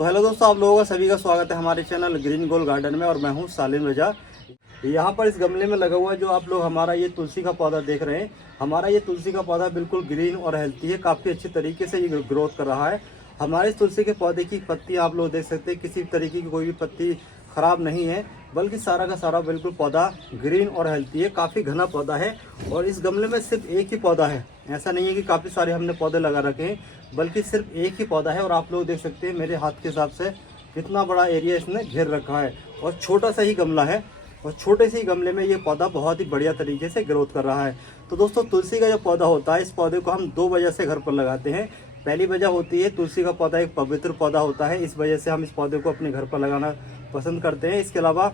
तो हेलो दोस्तों, आप लोगों का सभी का स्वागत है हमारे चैनल ग्रीन गोल्ड गार्डन में। और मैं हूं सालिम रजा। यहाँ पर इस गमले में लगा हुआ है जो आप लोग हमारा ये तुलसी का पौधा देख रहे हैं। हमारा ये तुलसी का पौधा बिल्कुल ग्रीन और हेल्थी है, काफ़ी अच्छी तरीके से ये ग्रोथ कर रहा है। हमारे इस तुलसी के पौधे की पत्तियाँ आप लोग देख सकते हैं, किसी तरीके की कोई भी पत्ती खराब नहीं है, बल्कि सारा का सारा बिल्कुल पौधा ग्रीन और हेल्थी है। काफ़ी घना पौधा है और इस गमले में सिर्फ एक ही पौधा है, ऐसा नहीं है कि काफ़ी सारे हमने पौधे लगा रखे हैं, बल्कि सिर्फ एक ही पौधा है। और आप लोग देख सकते हैं मेरे हाथ के हिसाब से कितना बड़ा एरिया इसने घेर रखा है और छोटा सा ही गमला है। और छोटे से ही गमले में ये पौधा बहुत ही बढ़िया तरीके से ग्रोथ कर रहा है। तो दोस्तों, तुलसी का जो पौधा होता है, इस पौधे को हम दो वजह से घर पर लगाते हैं। पहली वजह होती है, तुलसी का पौधा एक पवित्र पौधा होता है, इस वजह से हम इस पौधे को अपने घर पर लगाना पसंद करते हैं। इसके अलावा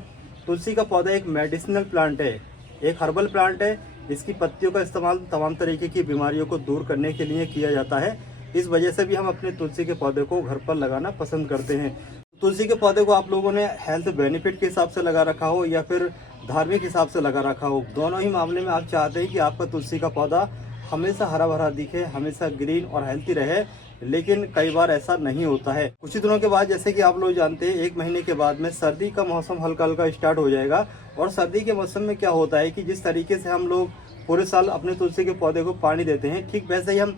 तुलसी का पौधा एक मेडिसिनल प्लांट है, एक हर्बल प्लांट है। इसकी पत्तियों का इस्तेमाल तमाम तरीके की बीमारियों को दूर करने के लिए किया जाता है। इस वजह से भी हम अपने तुलसी के पौधे को घर पर लगाना पसंद करते हैं। तुलसी के पौधे को आप लोगों ने हेल्थ बेनिफिट के हिसाब से लगा रखा हो या फिर धार्मिक हिसाब से लगा रखा हो, दोनों ही मामले में आप चाहते हैं कि आपका तुलसी का पौधा हमेशा हरा भरा दिखे, हमेशा ग्रीन और हेल्थी रहे। लेकिन कई बार ऐसा नहीं होता है। कुछ ही दिनों के बाद, जैसे कि आप लोग जानते हैं, एक महीने के बाद में सर्दी का मौसम हल्का हल्का स्टार्ट हो जाएगा। और सर्दी के मौसम में क्या होता है कि जिस तरीके से हम लोग पूरे साल अपने तुलसी के पौधे को पानी देते हैं, ठीक वैसे ही हम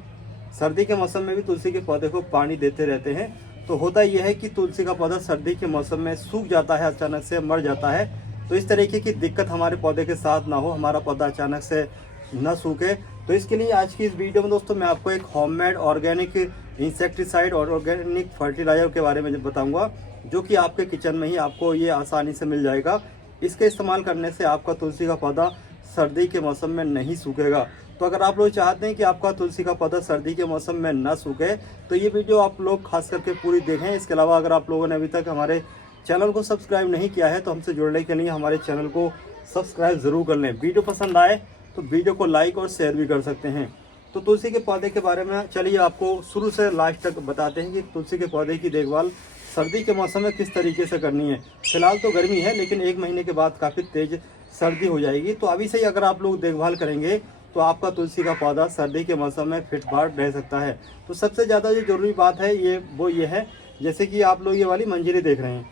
सर्दी के मौसम में भी तुलसी के पौधे को पानी देते रहते हैं। तो होता यह है कि तुलसी का पौधा सर्दी के मौसम में सूख जाता है, अचानक से मर जाता है। तो इस तरीके की दिक्कत हमारे पौधे के साथ ना हो, हमारा पौधा अचानक से न सूखे। तो इसके लिए आज की इस वीडियो में दोस्तों मैं आपको एक होममेड ऑर्गेनिक इंसेक्टिसाइड और ऑर्गेनिक फर्टिलाइजर के बारे में बताऊंगा, जो कि आपके किचन में ही आपको ये आसानी से मिल जाएगा। इसके इस्तेमाल करने से आपका तुलसी का पौधा सर्दी के मौसम में नहीं सूखेगा। तो अगर आप लोग चाहते हैं कि आपका तुलसी का पौधा सर्दी के मौसम में ना सूखे, तो ये वीडियो आप लोग खास करके पूरी देखें। इसके अलावा अगर आप लोगों ने अभी तक हमारे चैनल को सब्सक्राइब नहीं किया है, तो हमसे जुड़ने के लिए हमारे चैनल को सब्सक्राइब ज़रूर कर लें। वीडियो पसंद आए तो वीडियो को लाइक और शेयर भी कर सकते हैं। तो तुलसी के पौधे के बारे में चलिए आपको शुरू से लास्ट तक बताते हैं कि तुलसी के पौधे की देखभाल सर्दी के मौसम में किस तरीके से करनी है। फिलहाल तो गर्मी है, लेकिन एक महीने के बाद काफ़ी तेज सर्दी हो जाएगी। तो अभी से ही अगर आप लोग देखभाल करेंगे तो आपका तुलसी का पौधा सर्दी के मौसम में फिट फाट रह सकता है। तो सबसे ज़्यादा जो जरूरी बात है ये है, जैसे कि आप लोग ये वाली मंजरी देख रहे हैं,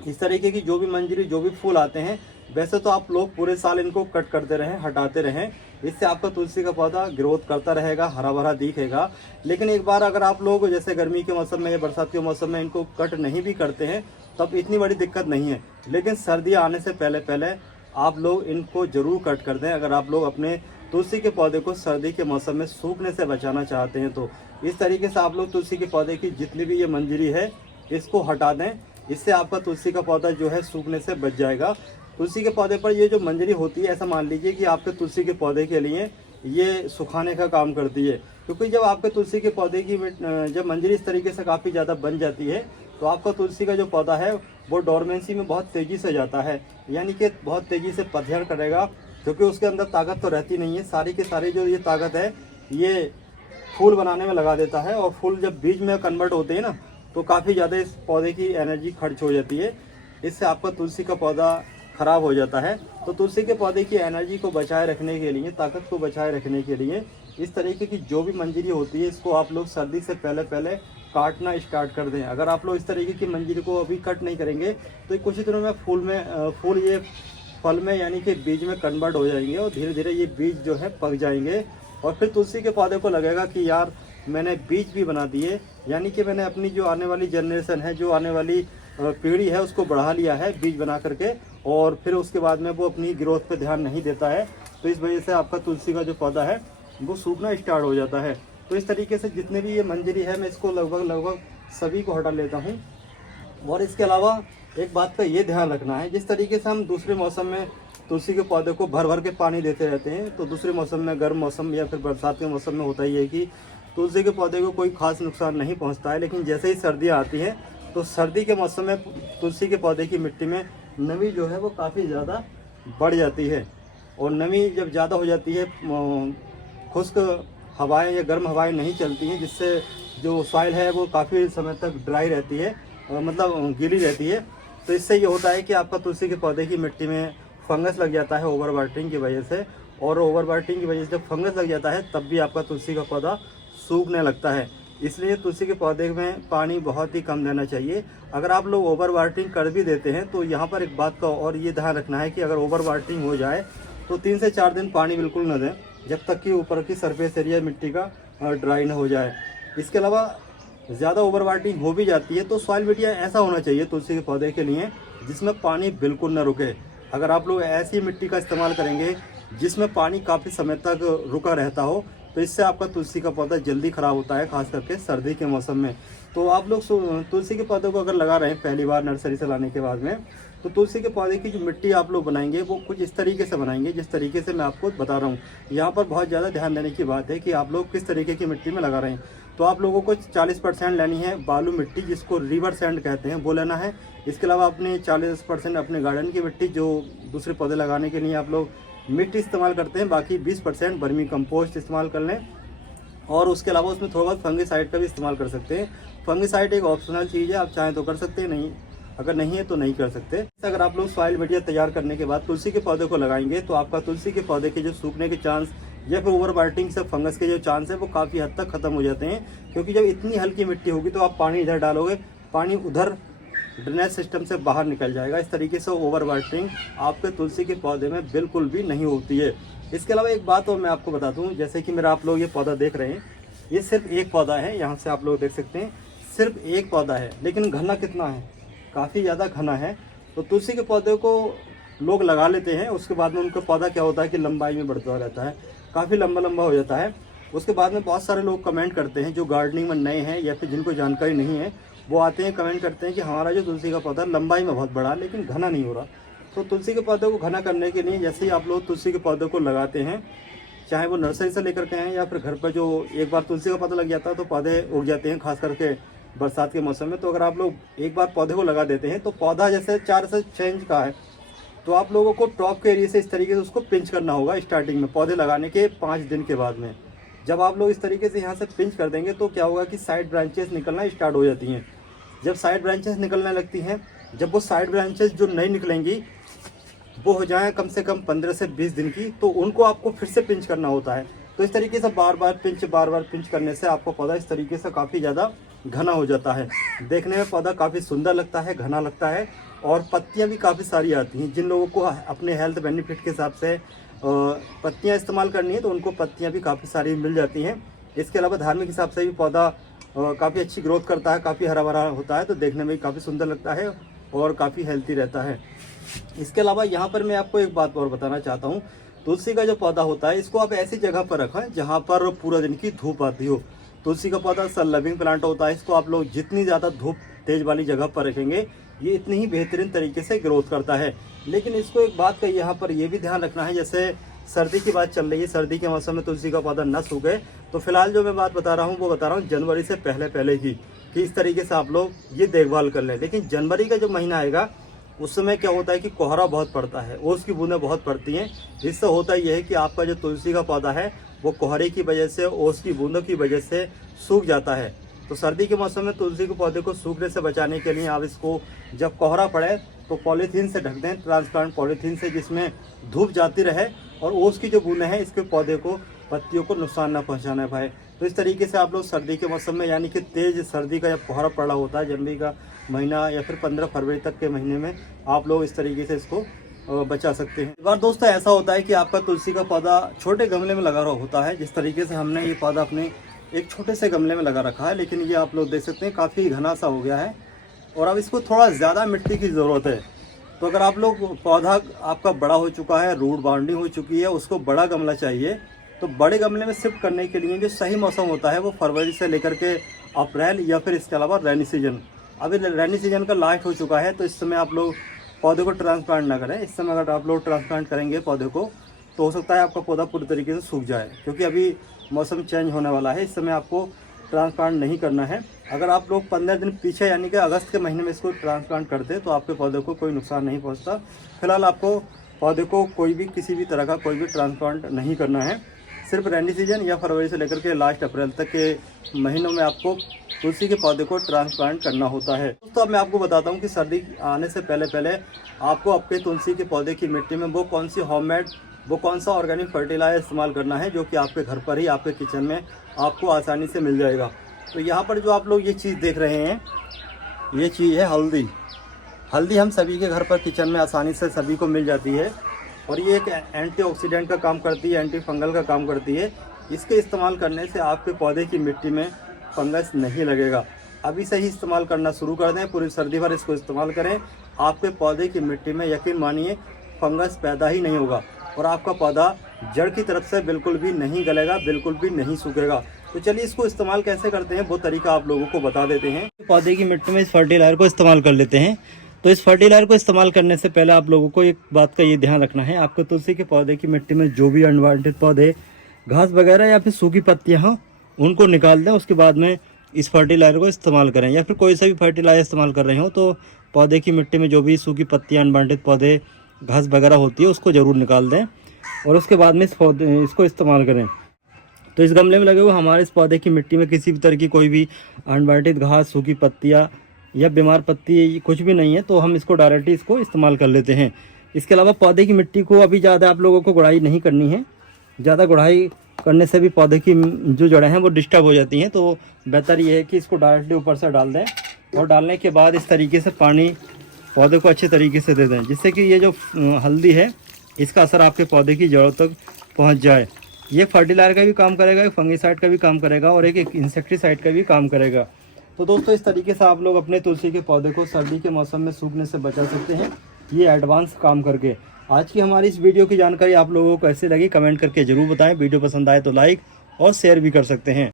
इस तरीके की जो भी मंजरी, जो भी फूल आते हैं, वैसे तो आप लोग पूरे साल इनको कट करते रहें, हटाते रहें। इससे आपका तुलसी का पौधा ग्रोथ करता रहेगा, हरा भरा दिखेगा। लेकिन एक बार अगर आप लोग जैसे गर्मी के मौसम में या बरसात के मौसम में इनको कट नहीं भी करते हैं, तब इतनी बड़ी दिक्कत नहीं है। लेकिन सर्दियाँ आने से पहले पहले आप लोग इनको ज़रूर कट कर दें, अगर आप लोग अपने तुलसी के पौधे को सर्दी के मौसम में सूखने से बचाना चाहते हैं। तो इस तरीके से आप लोग तुलसी के पौधे की जितनी भी ये मंजरी है, इसको हटा दें। इससे आपका तुलसी का पौधा जो है सूखने से बच जाएगा। तुलसी के पौधे पर ये जो मंजरी होती है, ऐसा मान लीजिए कि आपके तुलसी के पौधे के लिए ये सुखाने का काम करती है। क्योंकि जब आपके तुलसी के पौधे की जब मंजरी इस तरीके से काफ़ी ज़्यादा बन जाती है, तो आपका तुलसी का जो पौधा है वो डोरमेंसी में बहुत तेज़ी से जाता है, यानी कि बहुत तेज़ी से पतझड़ करेगा। क्योंकि उसके अंदर ताकत तो रहती नहीं है, सारी की सारी जो ये ताकत है ये फूल बनाने में लगा देता है। और फूल जब बीज में कन्वर्ट होते हैं ना, तो काफ़ी ज़्यादा इस पौधे की एनर्जी खर्च हो जाती है। इससे आपका तुलसी का पौधा ख़राब हो जाता है। तो तुलसी के पौधे की एनर्जी को बचाए रखने के लिए, ताकत को बचाए रखने के लिए, इस तरीके की जो भी मंजरी होती है, इसको आप लोग सर्दी से पहले पहले काटना स्टार्ट कर दें। अगर आप लोग इस तरीके की मंजरी को अभी कट नहीं करेंगे, तो कुछ ही दिनों में फूल ये फल में यानी कि बीज में कन्वर्ट हो जाएंगे और धीरे धीरे ये बीज जो है पक जाएंगे। और फिर तुलसी के पौधे को लगेगा कि यार मैंने बीज भी बना दिए, यानी कि मैंने अपनी जो आने वाली जनरेशन है, जो आने वाली पीढ़ी है, उसको बढ़ा लिया है बीज बना करके। और फिर उसके बाद में वो अपनी ग्रोथ पे ध्यान नहीं देता है। तो इस वजह से आपका तुलसी का जो पौधा है वो सूखना स्टार्ट हो जाता है। तो इस तरीके से जितने भी ये मंजरी है, मैं इसको लगभग सभी को हटा लेता हूँ। और इसके अलावा एक बात का ये ध्यान रखना है, जिस तरीके से हम दूसरे मौसम में तुलसी के पौधे को भर भर के पानी देते रहते हैं, तो दूसरे मौसम में, गर्म मौसम या फिर बरसात के मौसम में होता ही है कि तुलसी के पौधे को कोई खास नुकसान नहीं पहुंचता है। लेकिन जैसे ही सर्दियां आती हैं, तो सर्दी के मौसम में तुलसी के पौधे की मिट्टी में नमी जो है वो काफ़ी ज़्यादा बढ़ जाती है। और नमी जब ज़्यादा हो जाती है, खुश्क हवाएं या गर्म हवाएं नहीं चलती हैं, जिससे जो सॉइल है वो काफ़ी समय तक ड्राई रहती है, मतलब गीली रहती है। तो इससे ये होता है कि आपका तुलसी के पौधे की मिट्टी में फंगस लग जाता है ओवर वाटरिंग की वजह से। और ओवर वाटरिंग की वजह से जब फंगस लग जाता है, तब भी आपका तुलसी का पौधा सूखने लगता है। इसलिए तुलसी के पौधे में पानी बहुत ही कम देना चाहिए। अगर आप लोग ओवर वाटरिंग कर भी देते हैं तो यहाँ पर एक बात का और ये ध्यान रखना है कि अगर ओवर वाटरिंग हो जाए तो 3 से 4 दिन पानी बिल्कुल न दें, जब तक कि ऊपर की सरफेस एरिया मिट्टी का ड्राई न हो जाए। इसके अलावा ज़्यादा ओवर वाटरिंग हो भी जाती है तो सॉइल मीडिया ऐसा होना चाहिए तुलसी के पौधे के लिए जिसमें पानी बिल्कुल न रुके। अगर आप लोग ऐसी मिट्टी का इस्तेमाल करेंगे जिसमें पानी काफ़ी समय तक रुका रहता हो तो इससे आपका तुलसी का पौधा जल्दी ख़राब होता है, खास करके सर्दी के मौसम में। तो आप लोग तुलसी के पौधे को अगर लगा रहे हैं पहली बार नर्सरी से लाने के बाद में, तो तुलसी के पौधे की जो मिट्टी आप लोग बनाएंगे वो कुछ इस तरीके से बनाएंगे जिस तरीके से मैं आपको बता रहा हूँ। यहाँ पर बहुत ज़्यादा ध्यान देने की बात है कि आप लोग किस तरीके की मिट्टी में लगा रहे हैं। तो आप लोगों को 40% लेनी है बालू मिट्टी, जिसको रिवर सैंड कहते हैं, वो लेना है। इसके अलावा अपने 40% अपने गार्डन की मिट्टी जो दूसरे पौधे लगाने के लिए आप लोग मिट्टी इस्तेमाल करते हैं, बाकी 20% वर्मी कंपोस्ट इस्तेमाल कर लें। और उसके अलावा उसमें थोड़ा बहुत फंगिसाइड का भी इस्तेमाल कर सकते हैं। फंगिसाइड एक ऑप्शनल चीज़ है, आप चाहें तो कर सकते हैं, नहीं अगर नहीं है तो नहीं कर सकते। अगर आप लोग सॉइल मीडिया तैयार करने के बाद तुलसी के पौधे को लगाएंगे तो आपका तुलसी के पौधे के जो सूखने के चांस या फिर ओवर वाटरिंग से फंगस के जो चांस है वो काफ़ी हद तक खत्म हो जाते हैं। क्योंकि जब इतनी हल्की मिट्टी होगी तो आप पानी इधर डालोगे, पानी उधर ड्रेनेज सिस्टम से बाहर निकल जाएगा। इस तरीके से ओवर वाटरिंग आपके तुलसी के पौधे में बिल्कुल भी नहीं होती है। इसके अलावा एक बात और मैं आपको बता दूं, जैसे कि मेरा आप लोग ये पौधा देख रहे हैं, ये सिर्फ एक पौधा है, यहाँ से आप लोग देख सकते हैं सिर्फ एक पौधा है, लेकिन घना कितना है, काफ़ी ज़्यादा घना है। तो तुलसी के पौधे को लोग लगा लेते हैं, उसके बाद में उनका पौधा क्या होता है कि लंबाई में बढ़ता रहता है, काफ़ी लंबा लंबा हो जाता है। उसके बाद में बहुत सारे लोग कमेंट करते हैं जो गार्डनिंग में नए हैं या फिर जिनको जानकारी नहीं है, वो आते हैं कमेंट करते हैं कि हमारा जो तुलसी का पौधा लंबाई में बहुत बड़ा लेकिन घना नहीं हो रहा। तो तुलसी के पौधे को घना करने के लिए जैसे ही आप लोग तुलसी के पौधे को लगाते हैं, चाहे वो नर्सरी से लेकर के आएँ या फिर घर पर, जो एक बार तुलसी का पौधा लग जाता है तो पौधे उग जाते हैं, खास करके बरसात के मौसम में। तो अगर आप लोग एक बार पौधे को लगा देते हैं तो पौधा जैसे 4 से 6 इंच का है, तो आप लोगों को टॉप के एरिया से इस तरीके से उसको पिंच करना होगा स्टार्टिंग में, पौधे लगाने के 5 दिन के बाद में। जब आप लोग इस तरीके से यहाँ से पिंच कर देंगे तो क्या होगा कि साइड ब्रांचेस निकलना स्टार्ट हो जाती हैं। जब साइड ब्रांचेस निकलने लगती हैं, जब वो साइड ब्रांचेस जो नहीं निकलेंगी वो हो जाए कम से कम 15 से 20 दिन की, तो उनको आपको फिर से पिंच करना होता है। तो इस तरीके से बार बार पिंच करने से आपको पौधा इस तरीके से काफ़ी ज़्यादा घना हो जाता है। देखने में पौधा काफ़ी सुंदर लगता है, घना लगता है, और पत्तियां भी काफ़ी सारी आती हैं। जिन लोगों को अपने हेल्थ बेनिफिट के हिसाब से पत्तियां इस्तेमाल करनी है तो उनको पत्तियां भी काफ़ी सारी मिल जाती हैं। इसके अलावा धार्मिक हिसाब से भी पौधा काफ़ी अच्छी ग्रोथ करता है, काफ़ी हरा भरा होता है, तो देखने में काफ़ी सुंदर लगता है और काफ़ी हेल्थी रहता है। इसके अलावा यहाँ पर मैं आपको एक बात और बताना चाहता हूँ, तुलसी का जो पौधा होता है इसको आप ऐसी जगह पर रखें जहाँ पर पूरा दिन की धूप आती हो। तुलसी का पौधा सन लविंग प्लांट होता है, इसको आप लोग जितनी ज़्यादा धूप तेज वाली जगह पर रखेंगे ये इतनी ही बेहतरीन तरीके से ग्रोथ करता है। लेकिन इसको एक बात का यहाँ पर ये भी ध्यान रखना है, जैसे सर्दी की बात चल रही है, सर्दी के मौसम में तुलसी का पौधा न सूखे, तो फिलहाल जो मैं बात बता रहा हूँ वो बता रहा हूँ जनवरी से पहले की, कि इस तरीके से आप लोग ये देखभाल कर लें। लेकिन जनवरी का जो महीना आएगा उस समय क्या होता है कि कोहरा बहुत पड़ता है, ओस की बूंदें बहुत पड़ती हैं। इससे होता यह है कि आपका जो तुलसी का पौधा है वो कोहरे की वजह से, ओस की बूंदों की वजह से सूख जाता है। तो सर्दी के मौसम में तुलसी के पौधे को सूखने से बचाने के लिए आप इसको जब कोहरा पड़े तो पॉलीथीन से ढक दें, ट्रांसपेरेंट पॉलीथीन से, जिसमें धूप जाती रहे और ओस की जो बूंदें हैं इसके पौधे को, पत्तियों को नुकसान न पहुंचाना पाए। तो इस तरीके से आप लोग सर्दी के मौसम में, यानी कि तेज सर्दी का जब कोहरा पड़ा होता है, जनवरी का महीना या फिर 15 फरवरी तक के महीने में, आप लोग इस तरीके से इसको बचा सकते हैं। एक बार दोस्तों ऐसा होता है कि आपका तुलसी का पौधा छोटे गमले में लगा होता है, जिस तरीके से हमने ये पौधा अपने एक छोटे से गमले में लगा रखा है, लेकिन ये आप लोग देख सकते हैं काफ़ी घना सा हो गया है और अब इसको थोड़ा ज़्यादा मिट्टी की ज़रूरत है। तो अगर आप लोग पौधा आपका बड़ा हो चुका है, रूट बाउंडिंग हो चुकी है, उसको बड़ा गमला चाहिए, तो बड़े गमले में शिफ्ट करने के लिए जो सही मौसम होता है वो फरवरी से लेकर के अप्रैल या फिर इसके अलावा रैनी सीजन। अभी रैनी सीजन का लास्ट हो चुका है, तो इस समय आप लोग पौधे को ट्रांसप्लांट ना करें। इस समय अगर आप लोग ट्रांसप्लांट करेंगे पौधे को तो हो सकता है आपका पौधा पूरी तरीके से सूख जाए, क्योंकि अभी मौसम चेंज होने वाला है। इस समय आपको ट्रांसप्लांट नहीं करना है। अगर आप लोग 15 दिन पीछे यानी कि अगस्त के महीने में इसको ट्रांसप्लांट करते तो आपके पौधे को कोई नुकसान नहीं पहुंचता। फिलहाल आपको पौधे को कोई भी किसी भी तरह का कोई भी ट्रांसप्लांट नहीं करना है। सिर्फ रैनी सीजन या फरवरी से लेकर के लास्ट अप्रैल तक के महीनों में आपको तुलसी के पौधे को ट्रांसप्लांट करना होता है। तो अब मैं आपको बताता हूँ कि सर्दी आने से पहले आपको आपके तुलसी के पौधे की मिट्टी में वो कौन सी होममेड, वो कौन सा ऑर्गेनिक फर्टिलाइजर इस्तेमाल करना है, जो कि आपके घर पर ही, आपके किचन में आपको आसानी से मिल जाएगा। तो यहाँ पर जो आप लोग ये चीज़ देख रहे हैं, ये चीज़ है हल्दी। हल्दी हम सभी के घर पर किचन में आसानी से सभी को मिल जाती है और ये एक एंटीऑक्सीडेंट का काम करती है, एंटी फंगल का काम करती है। इसके इस्तेमाल करने से आपके पौधे की मिट्टी में फंगस नहीं लगेगा। अभी से ही इस्तेमाल करना शुरू कर दें, पूरी सर्दी भर इसको इस्तेमाल करें। आपके पौधे की मिट्टी में यकीन मानिए फंगस पैदा ही नहीं होगा और आपका पौधा जड़ की तरफ से बिल्कुल भी नहीं गलेगा, बिल्कुल भी नहीं सूखेगा। तो चलिए इसको इस्तेमाल कैसे करते हैं वो तरीका आप लोगों को बता देते हैं। पौधे की मिट्टी में इस फर्टिलाइजर को इस्तेमाल कर लेते हैं। तो इस फर्टिलाइजर को इस्तेमाल करने से पहले आप लोगों को एक बात का ये ध्यान रखना है, आपके तुलसी के पौधे की मिट्टी में जो भी अनवांटेड पौधे, घास वगैरह या फिर सूखी पत्तियाँ हों उनको निकाल दें। उसके बाद में इस फर्टिलाइजर को इस्तेमाल करें, या फिर कोई सा भी फर्टिलाइजर इस्तेमाल कर रहे हो तो पौधे की मिट्टी में जो भी सूखी पत्तियाँ, अनवांटेड पौधे, घास वगैरह होती है उसको ज़रूर निकाल दें और उसके बाद में इसको इस्तेमाल करें। तो इस गमले में लगे हुए हमारे इस पौधे की मिट्टी में किसी भी तरह की कोई भी अनवांटेड घास, सूखी पत्तियाँ या बीमार पत्ती कुछ भी नहीं है, तो हम इसको डायरेक्टली इसको इस्तेमाल कर लेते हैं। इसके अलावा पौधे की मिट्टी को अभी ज़्यादा आप लोगों को गुड़ाई नहीं करनी है। ज़्यादा गुड़ाई करने से भी पौधे की जो जड़ें हैं वो डिस्टर्ब हो जाती हैं। तो बेहतर ये है कि इसको डायरेक्टली ऊपर से डाल दें और डालने के बाद इस तरीके से पानी पौधे को अच्छे तरीके से दे दें, जिससे कि ये जो हल्दी है इसका असर आपके पौधे की जड़ों तक पहुंच जाए। ये फर्टिलाइजर का भी काम करेगा, एक फंगिसाइड का भी काम करेगा और एक इंसेक्टिसाइड का भी काम करेगा। तो दोस्तों इस तरीके से आप लोग अपने तुलसी के पौधे को सर्दी के मौसम में सूखने से बचा सकते हैं, ये एडवांस काम करके। आज की हमारी इस वीडियो की जानकारी आप लोगों को कैसी लगी कमेंट करके ज़रूर बताएं। वीडियो पसंद आए तो लाइक और शेयर भी कर सकते हैं।